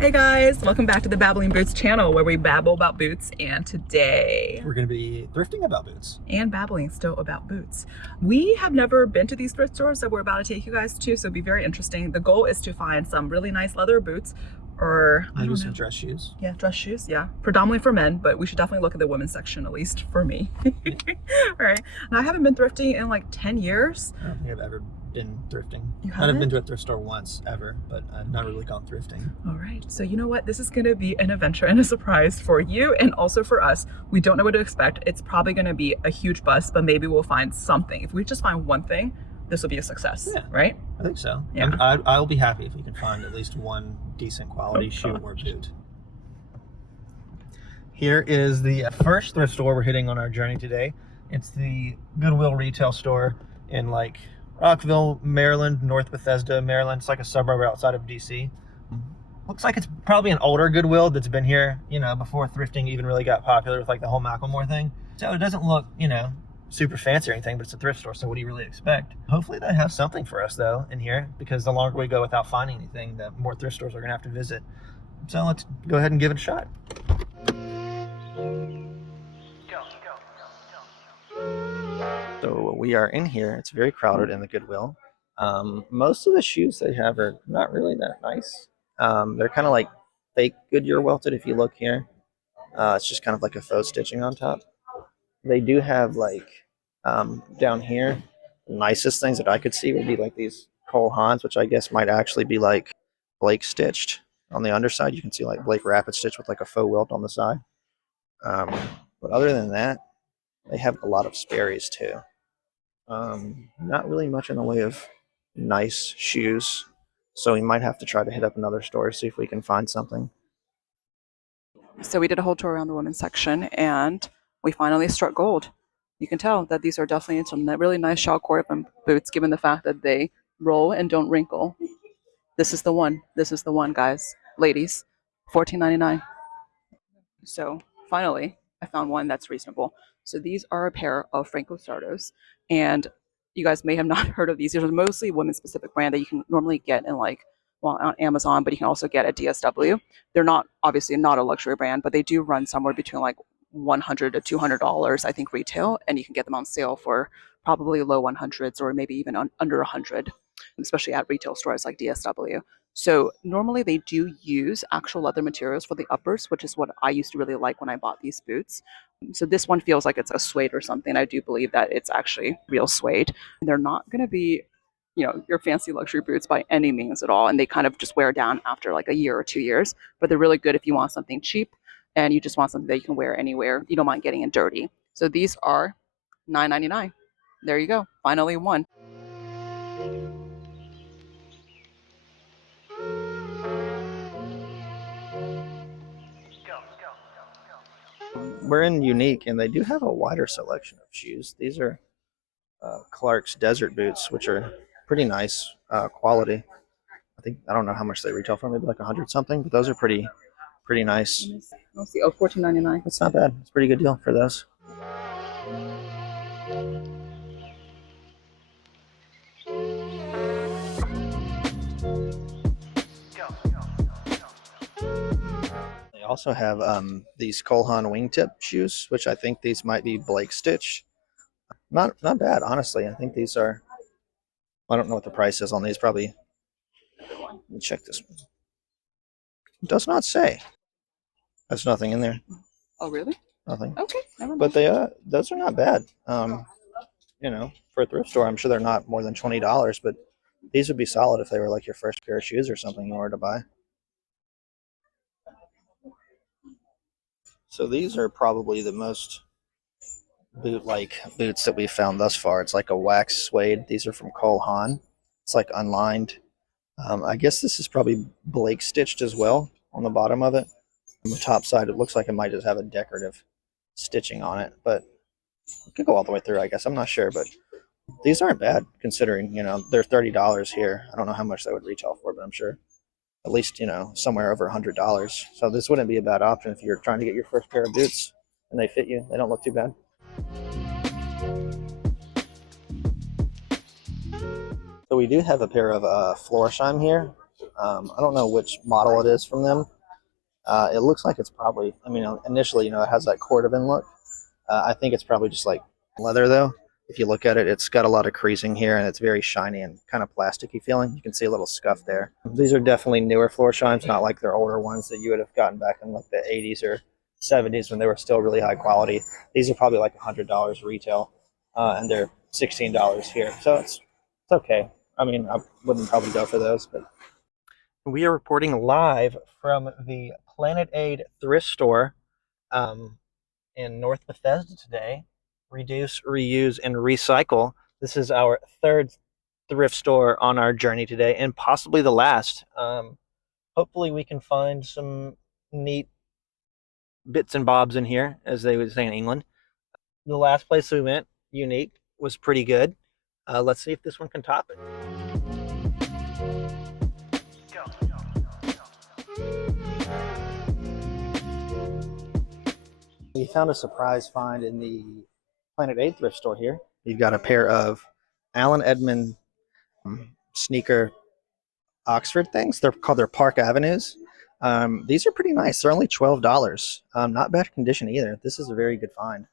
Hey guys, welcome back to the Babbling Boots channel where we babble about boots, and today we're going to be thrifting about boots. And babbling still about boots. We have never been to these thrift stores that we're about to take you guys to, so it'll be very interesting. The goal is to find some really nice leather boots or maybe some dress shoes. Yeah, dress shoes, yeah. Predominantly for men, but we should definitely look at the women's section, at least for me. Yeah. All right. And I haven't been thrifting in like 10 years. I don't think I've ever been thrifting. You haven't? I've been to a thrift store once, ever, but I've never really gone thrifting. All right. So you know what? This is going to be an adventure and a surprise for you and also for us. We don't know what to expect. It's probably going to be a huge bust, but maybe we'll find something. If we just find one thing, this will be a success, right? I think so. Yeah. I'll be happy if we can find at least one decent quality shoe or boot. Here is the first thrift store we're hitting on our journey today. It's the Goodwill retail store in like Rockville, Maryland, North Bethesda, Maryland. It's like a suburb outside of DC. Looks like it's probably an older Goodwill that's been here, before thrifting even really got popular with like the whole Macklemore thing. So it doesn't look, super fancy or anything, but it's a thrift store, so what do you really expect? Hopefully they have something for us though in here, because the longer we go without finding anything, the more thrift stores we're gonna have to visit. So let's go ahead and give it a shot. So we are in here. It's very crowded in the Goodwill. Most of the shoes they have are not really that nice. They're kind of like fake Goodyear welted if you look here. It's just kind of like a faux stitching on top. They do have like down here, the nicest things that I could see would be like these Cole Haans, which I guess might actually be like Blake stitched on the underside. You can see like Blake rapid stitch with like a faux welt on the side. But other than that, they have a lot of Sperry's too. Not really much in the way of nice shoes, so we might have to try to hit up another store, see if we can find something. So we did a whole tour around the women's section, and we finally struck gold. You can tell that these are definitely some really nice shell cordon boots, given the fact that they roll and don't wrinkle. This is the one. This is the one, guys, ladies. $14.99. So finally, I found one that's reasonable. So these are a pair of Franco Sartos, and you guys may have not heard of these. These are mostly women-specific brand that you can normally get in on Amazon, but you can also get at DSW. They're not obviously not a luxury brand, but they do run somewhere between like $100 to $200, I think, retail, and you can get them on sale for probably low 100s or maybe even under 100, especially at retail stores like DSW. So normally they do use actual leather materials for the uppers, which is what I used to really like when I bought these boots. So this one feels like it's a suede or something. I do believe that it's actually real suede. And they're not going to be, your fancy luxury boots by any means at all. And they kind of just wear down after like a year or 2 years. But they're really good if you want something cheap and you just want something that you can wear anywhere. You don't mind getting it dirty. So these are $9.99. There you go. Finally one. We're in Unique, and they do have a wider selection of shoes. These are Clark's Desert boots, which are pretty nice quality. I don't know how much they retail for, maybe like 100 something, but those are pretty nice. Let's see. Oh, $14.99. It's not bad. It's a pretty good deal for those. They also have these Cole Haan wingtip shoes, which I think these might be Blake stitch. Not bad, honestly. I think these are. I don't know what the price is on these. Probably. Let me check this one. It does not say. There's nothing in there. Oh, really? Nothing. Okay, never mind. But those are not bad. For a thrift store, I'm sure they're not more than $20, but these would be solid if they were like your first pair of shoes or something you wanted to buy. So these are probably the most boot-like boots that we've found thus far. It's like a wax suede. These are from Cole Haan. It's like unlined. I guess this is probably Blake stitched as well on the bottom of it. On the top side, it looks like it might just have a decorative stitching on it, but it could go all the way through, I guess. I'm not sure, but these aren't bad considering, they're $30 here. I don't know how much they would retail for, but I'm sure at least, somewhere over $100. So this wouldn't be a bad option if you're trying to get your first pair of boots and they fit you. They don't look too bad. So we do have a pair of Florsheim here. I don't know which model it is from them. It looks like it's probably, I mean, initially, it has that cordovan look. I think it's probably just like leather though. If you look at it, it's got a lot of creasing here and it's very shiny and kind of plasticky feeling. You can see a little scuff there. These are definitely newer Florsheims, not like their older ones that you would have gotten back in like the 80s or 70s when they were still really high quality. These are probably like $100 retail, and they're $16 here. So it's okay. I mean, I wouldn't probably go for those, but we are reporting live from the Planet Aid thrift store um, in North Bethesda today. Reduce, reuse, and recycle. This is our third thrift store on our journey today, and possibly the last. Hopefully, we can find some neat bits and bobs in here, as they would say in England. The last place we went, unique, was pretty good. Let's see if this one can top it. We found a surprise find in the Planet Aid thrift store here. You've got a pair of Allen Edmond sneaker Oxford things. They're called their Park Avenues. These are pretty nice. They're only $12. Not bad condition either. This is a very good find.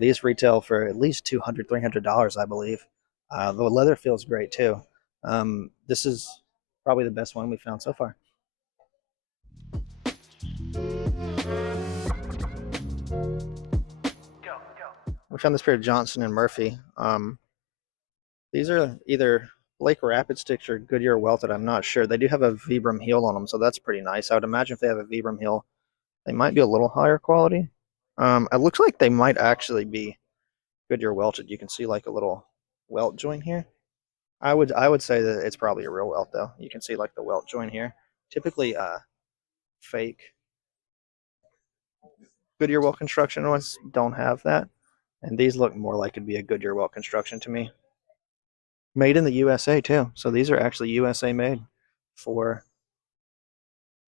These retail for at least $200, $300, I believe. The leather feels great too. This is probably the best one we found so far. We found this pair of Johnson and Murphy. These are either Lake Rapid sticks or Goodyear welted. I'm not sure. They do have a Vibram heel on them, so that's pretty nice. I would imagine if they have a Vibram heel, they might be a little higher quality. It looks like they might actually be Goodyear welted. You can see like a little welt joint here. I would say that it's probably a real welt though. You can see like the welt joint here. Typically, fake Goodyear welt construction ones don't have that, and these look more like it'd be a Goodyear welt construction to me. Made in the USA too. So these are actually USA made for,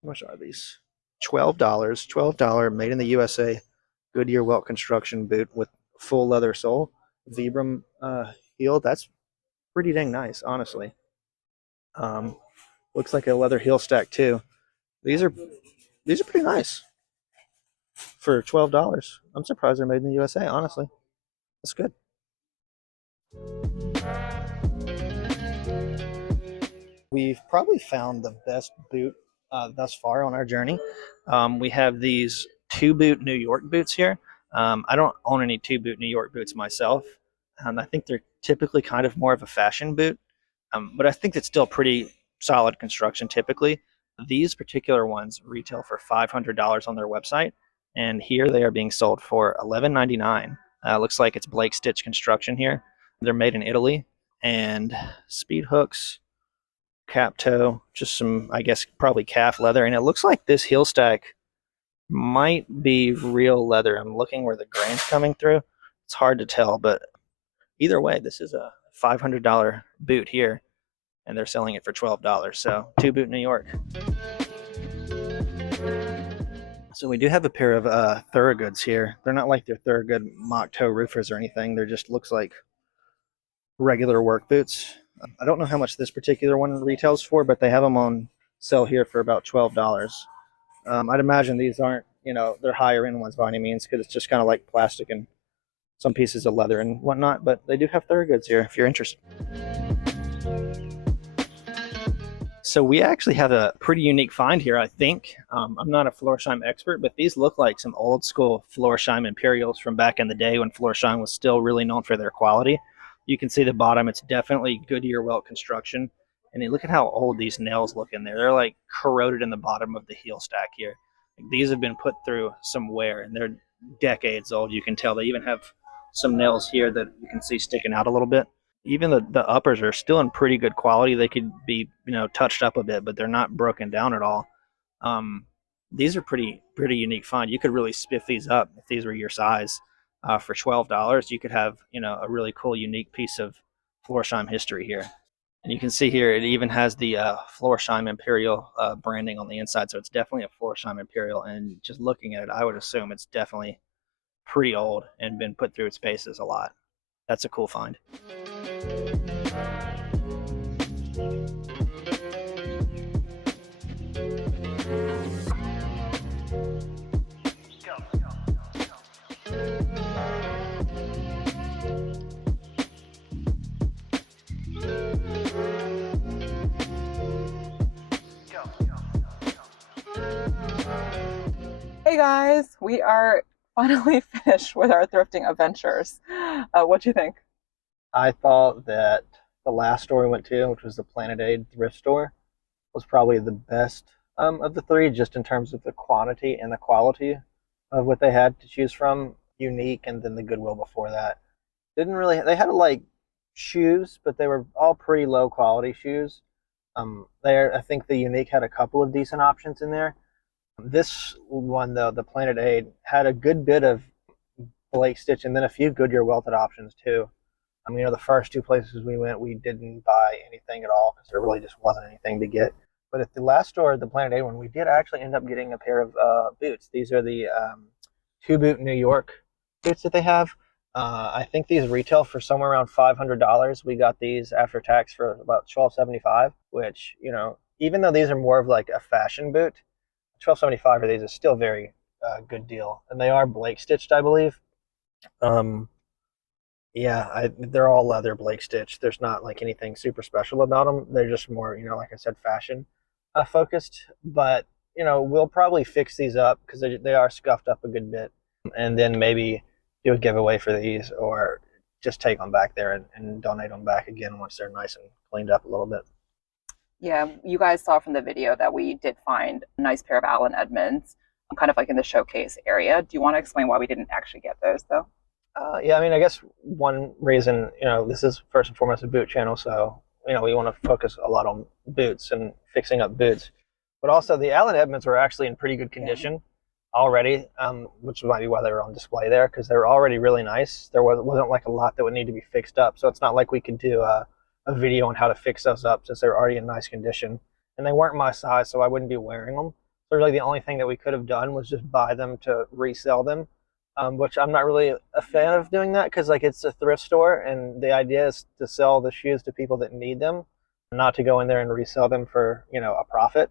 how much are these? $12. $12 made in the USA Goodyear welt construction boot with full leather sole, Vibram heel. That's pretty dang nice, honestly. Um, Looks like a leather heel stack too. These are these are pretty nice for $12. I'm surprised they're made in the USA. Honestly, that's good. We've probably found the best boot thus far on our journey. We have these two boot New York boots here. I don't own any two boot New York boots myself. I think they're typically kind of more of a fashion boot, but I think it's still pretty solid construction typically. These particular ones retail for $500 on their website, and here they are being sold for $11.99. Looks like it's Blake Stitch construction here. They're made in Italy, and speed hooks, cap toe, just some, I guess, probably calf leather. And it looks like this heel stack might be real leather. I'm looking where the grain's coming through. It's hard to tell, but either way, this is a $500 boot here, and they're selling it for $12. So, two boot New York. So we do have a pair of Thorogoods here. They're not like their Thorogood mock toe roofers or anything. They're just looks like regular work boots. I don't know how much this particular one retails for, but they have them on sale here for about $12. I'd imagine these aren't, they're higher end ones by any means because it's just kind of like plastic and some pieces of leather and whatnot. But they do have Thorogoods here if you're interested. So we actually have a pretty unique find here, I think. I'm not a Florsheim expert, but these look like some old school Florsheim Imperials from back in the day when Florsheim was still really known for their quality. You can see the bottom; it's definitely Goodyear welt construction. And look at how old these nails look in there. They're like corroded in the bottom of the heel stack here. These have been put through some wear, and they're decades old. You can tell they even have some nails here that you can see sticking out a little bit. Even the uppers are still in pretty good quality. They could be touched up a bit, but they're not broken down at all. Um, these are pretty unique find. You could really spiff these up if these were your size. For $12, you could have a really cool unique piece of Florsheim history here. And you can see here it even has the Florsheim Imperial branding on the inside, so it's definitely a Florsheim Imperial. And just looking at it, I would assume it's definitely pretty old and been put through its paces a lot. That's a cool find. Hey guys, we are finally finished with our thrifting adventures. What do you think? I thought that the last store we went to, which was the Planet Aid thrift store, was probably the best of the three, just in terms of the quantity and the quality of what they had to choose from. Unique, and then the Goodwill before that. Didn't really, they had like shoes, but they were all pretty low quality shoes. There, I think the Unique had a couple of decent options in there. This one, though, the Planet Aid, had a good bit of Blake Stitch and then a few Goodyear welted options too. The first two places we went, we didn't buy anything at all because there really just wasn't anything to get. But at the last store, the Planet A one, we did actually end up getting a pair of boots. These are the two boot New York boots that they have. I think these retail for somewhere around $500. We got these after tax for about $12.75, which, even though these are more of like a fashion boot, $12.75 for these is still very good deal. And they are Blake stitched, I believe. Um, yeah, they're all leather Blake stitch. There's not like anything super special about them. They're just more, like I said, fashion focused. But we'll probably fix these up because they are scuffed up a good bit, and then maybe do a giveaway for these, or just take them back there and donate them back again once they're nice and cleaned up a little bit. Yeah, you guys saw from the video that we did find a nice pair of Allen Edmonds, kind of like in the showcase area. Do you want to explain why we didn't actually get those though? Yeah, I guess one reason, this is first and foremost a boot channel, so we want to focus a lot on boots and fixing up boots. But also, the Allen Edmonds were actually in pretty good condition already, which might be why they were on display there, because they were already really nice. There wasn't like a lot that would need to be fixed up, so it's not like we could do a video on how to fix those up since they're already in nice condition. And they weren't my size, so I wouldn't be wearing them. So really, the only thing that we could have done was just buy them to resell them, which I'm not really a fan of doing that because like it's a thrift store, and the idea is to sell the shoes to people that need them, not to go in there and resell them for a profit.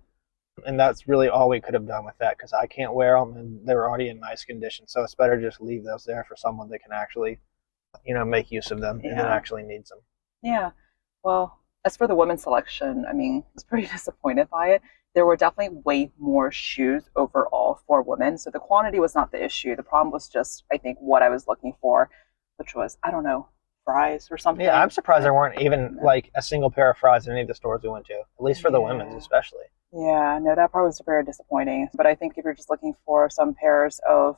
And that's really all we could have done with that because I can't wear them and they were already in nice condition. So it's better just leave those there for someone that can actually, make use of them and that actually needs them. Yeah. Well, as for the women's selection, I mean, I was pretty disappointed by it. There were definitely way more shoes overall for women. So the quantity was not the issue. The problem was just, I think, what I was looking for, which was, I don't know, fries or something. Yeah, I'm surprised there weren't even like a single pair of fries in any of the stores we went to, at least for the women's especially. Yeah, no, that part was very disappointing. But I think if you're just looking for some pairs of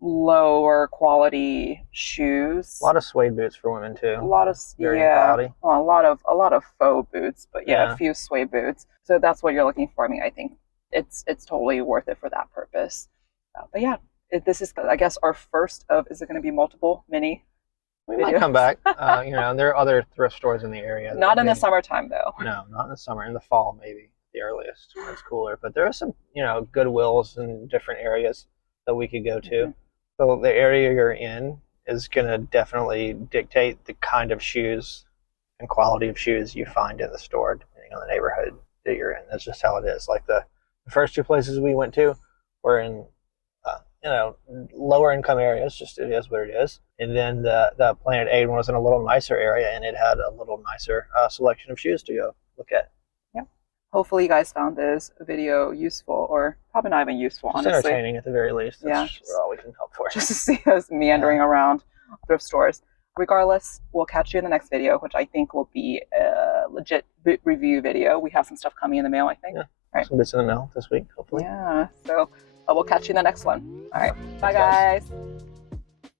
lower quality shoes, A lot of suede boots for women too. a lot of Very quality. well, a lot of faux boots, but a few suede boots. So that's what you're looking for. I mean, I think it's totally worth it for that purpose. But yeah, this is I guess our first of is it going to be multiple mini We videos? might come back. There are other thrift stores in the area. Not in the summertime though. No, not in the summer. In the fall, maybe the earliest when it's cooler. But there are some, Goodwills in different areas that we could go to. Mm-hmm. So the area you're in is going to definitely dictate the kind of shoes and quality of shoes you find in the store, depending on the neighborhood that you're in. That's just how it is. Like the first two places we went to were in, lower income areas. Just it is what it is. And then the Planet Aid one was in a little nicer area, and it had a little nicer selection of shoes to go look at. Yeah. Hopefully you guys found this video useful, or probably not even useful, just honestly. Entertaining at the very least. That's all we can hope for. Just to see us meandering around thrift stores. Regardless, we'll catch you in the next video, which I think will be a legit boot review video. We have some stuff coming in the mail, I think. Yeah. Right. Some bits in the mail this week, hopefully. Yeah. So we'll catch you in the next one. All right. Bye, guys.